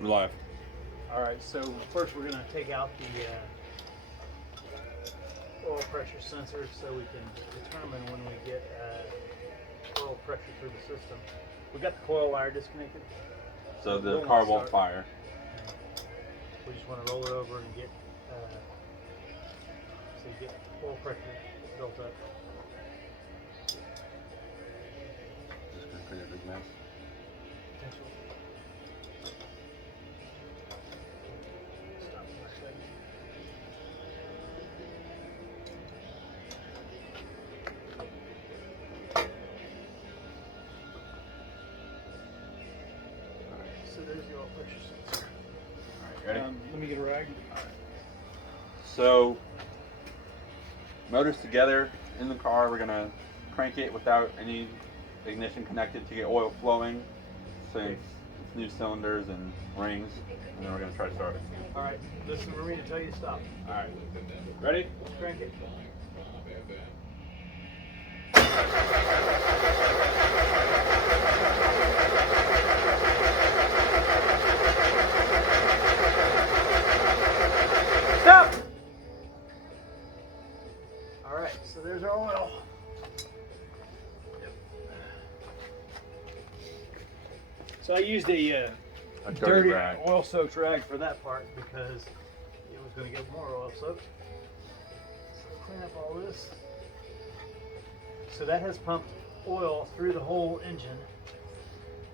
We're live. All right, so first we're going to take out the oil pressure sensor so we can determine when we get oil pressure through the system. We got the coil wire disconnected. So the car won't fire. We just want to roll it over and get oil pressure built up. This is going to create a big mess. Potential. Stop for a second. So there's the oil pressure sensor. Alright, ready? Let me get a rag. So, motors together in the car. We're going to crank it without any ignition connected to get oil flowing. Since it's new cylinders and rings. And then we're going to try to start it. Alright, listen for me to tell you to stop. Alright. Ready? Crank it. Stop! Alright, so there's our oil. So I used a dirty rag. oil-soaked rag for that part because it was going to get more oil-soaked. So clean up all this. So that has pumped oil through the whole engine,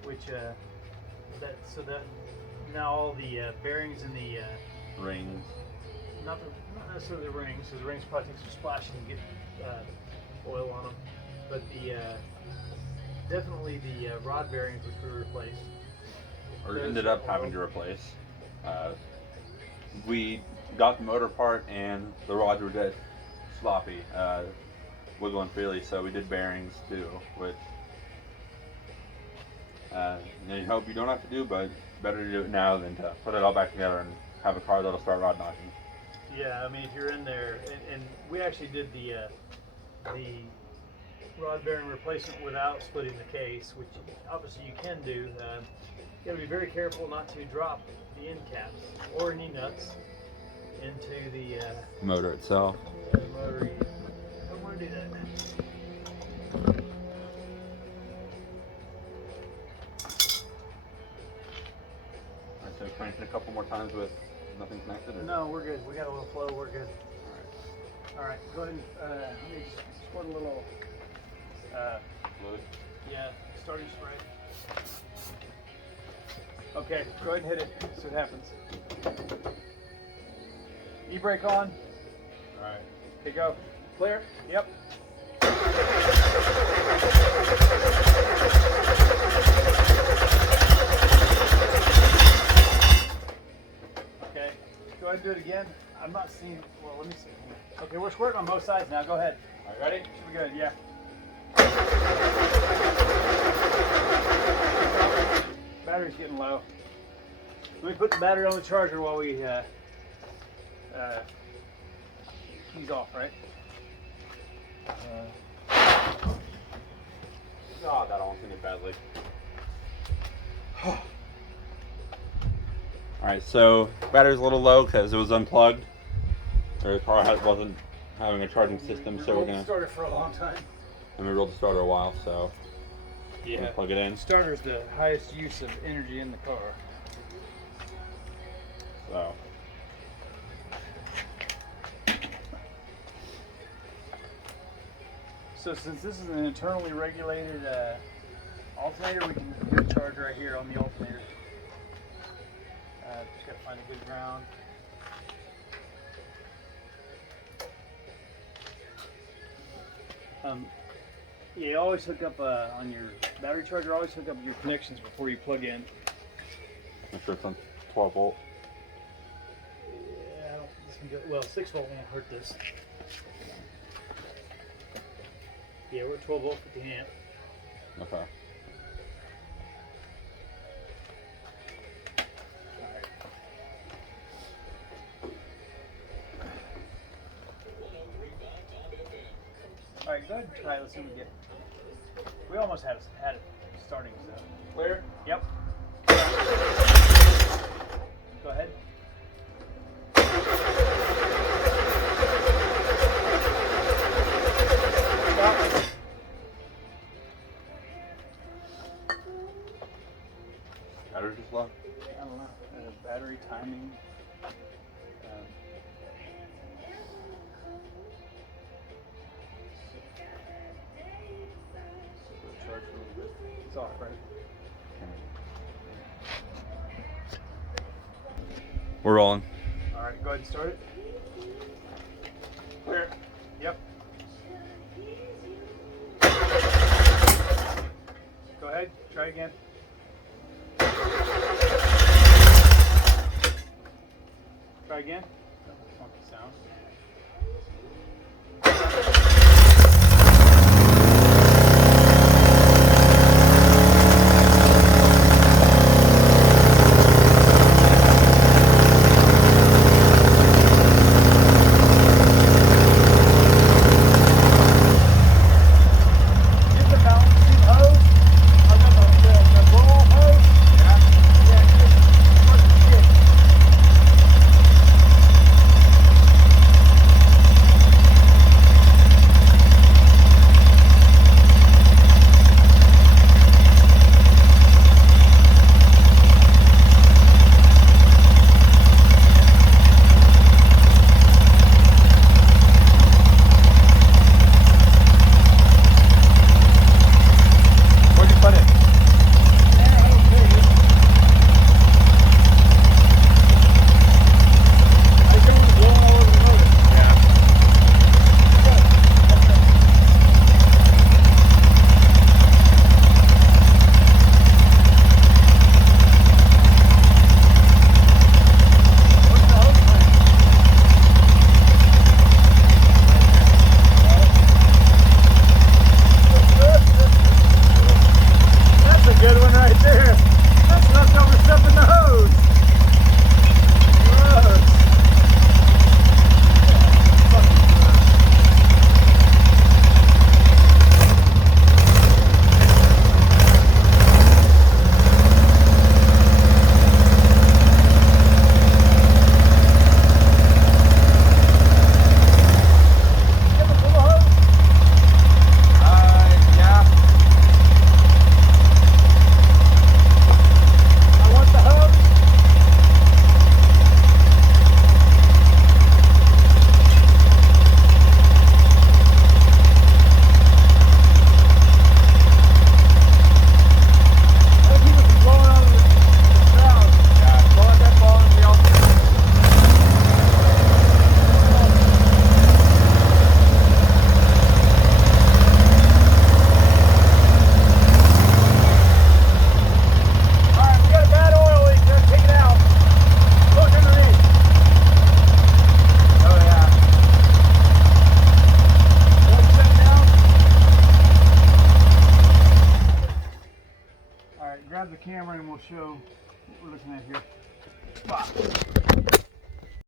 which so that now all the bearings in the Rings. not necessarily the rings, because the rings probably take some splashing to get oil on them, but the definitely the rod bearings which we replaced. Or ended up having to replace. We got the motor part and the rods were dead sloppy, wiggling freely, so we did bearings too, which you hope you don't have to do, but better to do it now than to put it all back together and have a car that'll start rod knocking. Yeah, I mean, if you're in there, and we actually did the rod bearing replacement without splitting the case, which obviously you can do. You got to be very careful not to drop the end caps or any nuts into the Motor itself. motor. You don't want to do that. Alright, so crank it a couple more times with nothing connected? Or? No, we're good. We got a little flow. We're good. Alright. All right, go ahead and let me squirt a little. Fluid? Yeah, starting spray. Okay, go ahead and hit it. See what happens. E-brake on. Alright. Okay, go. Clear? Yep. Okay, go ahead and do it again. I'm not seeing, well, let me see. Okay, we're squirting on both sides now. Go ahead. Alright, ready? Should be good, yeah. Battery's getting low. Let me put the battery on the charger while we keys off, right? Oh, that almost hit it badly. Alright, so battery's a little low because it was unplugged. Or the car wasn't having a charging system, so we're gonna. Starter for a long time. And we rolled the starter a while, so Yeah. we'll plug it in. Starter's the highest use of energy in the car. So. So since this is an internally regulated alternator, we can do a charge right here on the alternator. Just gotta find a good ground. Yeah, you always hook up on your battery charger. Always hook up your connections before you plug in. Make sure it's on 12 volt. Yeah, I don't think this one goes, well, 6 volt won't hurt this. Yeah, we're 12 volt 50 amp. Okay. All right, go ahead and try it. Let's see what we get. We almost had it starting, so. Clear? Yep. flow? I don't know. Battery timing. Charge a little bit. It's off, right? We're rolling. All right, go ahead and start it. Clear. Yep. Go ahead. Try again. Try again. Funky sound. Get the balancing hose. I got the roll hose. Yeah, just what the shit. Where'd you put it? That's a good one right there. That's leftover stuff in the hose. Gross. Give us a little hose. Yeah. I want the hose. I think he was blowing on the valve. Yeah. Pull out that ball and we all. Alright, we got a bad oil leak there. Take it out. Look underneath. Oh, yeah. Oil shut down. Alright, grab the camera and we'll show what we're looking at here. Spot.